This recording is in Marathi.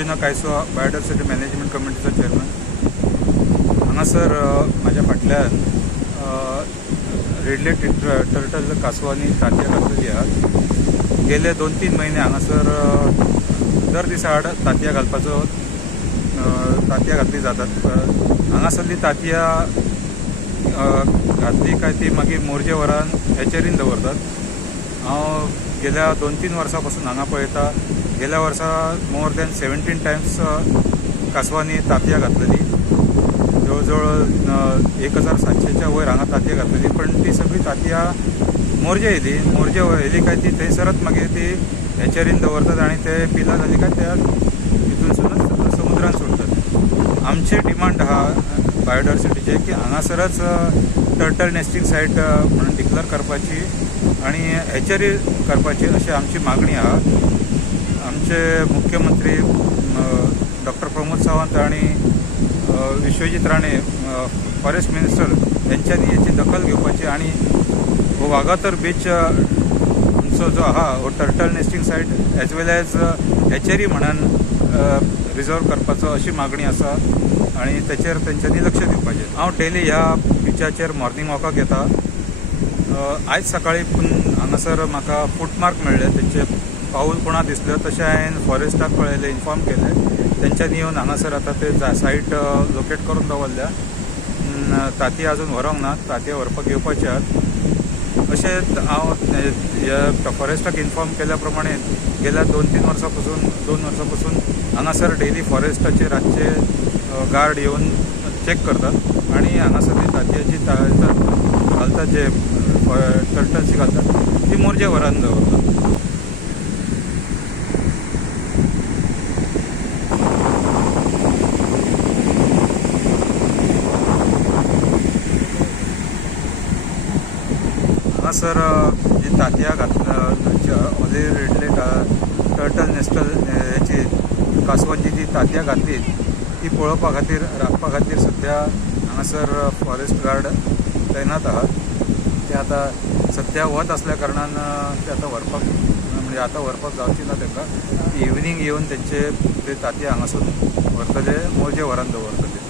अंजुना कायसो बायोडायवर्सिटी मॅनेजमेंट कमिटीचा चेअरमन हांगासर म्हाज्या फाटल्यान रेड लेग टर्टल कासवांनी तांतयां घातलेली आहात। गेले 2-3 महिने हांगासर दर दिसा आड तांतयां घालपाचो तांतयां घातली जातात। हांगासरली तांतयां घातली काय ती मागीर मोरजे वरान हॅचरीन दवरतात। हांव गेल्या 2-3 वर्सां पासून हांगा पळयता, गेल्या वर्सा मोर दॅन 17 टायम्स कासवांनी तांतयां घातलेली। जवळ जवळ 1700च्या वयर हांगा तांतयां घातलेली, पण ती सगळी तांतयां मोरजे येयली काय ती थंयसरच मागीर ती हॅचरीन दवरतात आनी ते पिलां जाली काय त्या हितूनसूनच समुद्रान सोडतात। आमचे डिमांड आहा बायोडायवर्सिटीचे की हांगासरच टर्टल नेस्टिंग सायट म्हणून डिक्लेअर करपाची आणि हॅचरी करपाची अशी आमची मागणी आहा। आमचे मुख्यमंत्री डॉक्टर प्रमोद सावंत आणि विश्वजीत राणे फॉरेस्ट मिनिस्टर यांच्यानी याची दखल घेवपाची आणि हो वागातर बीच आमचो जो आहा हो टर्टल नेस्टिंग सायट एज वेल एज हॅचरी म्हणून रिजर्व करपाचो अशी मागणी आसा आणि त्याचेर तेंच्यांनी लक्ष दिवपाचें। हांव डेली ह्या बिचाचेर मॉर्निंग वॉकाक येता। आयज सकाळी हांगासर म्हाका फूटमार्क मेळ्ळे, तेंचे पाऊल कोणा दिसले, तशें हांवें फॉरेस्टाक कळयलें, इन्फॉर्म केलें। तेंच्यांनी येवन हांगासर आतां ते सायट लोकेट करून दवरल्या। तांतयां अजून व्हरोंक ना, तांतयां व्हरपाक येवपाचे आहात अशें हांव ह्या फॉरेस्टाक इन्फॉर्म केल्या प्रमाणे गेल्या 2-3 वर्सां पासून हांगासर डेली फॉरेस्टाचे रातचे गार्ड येवन चेक करतात आणि हांगासरली तांतयां घालतात जे टर्टल्स घालतात ती मोरजे वरान दवरतात। हांगासर जी तांतयां ओली रेड लेग टर्टल नेस्टल हेची कासवांची जी तांतयां घातली ती पळोवपा खातीर राखपा खातीर सद्या हांगासर फॉरेस्ट गार्ड तैनात आहात। ते आतां सद्या वत असल्या कारणान ते आतां व्हरपाक म्हणजे आतां व्हरपाक जावची ना तांकां। इवनिंग येवन तेंचे तांतयां हांगासून व्हरतले, मोरजे वरान दवरतले।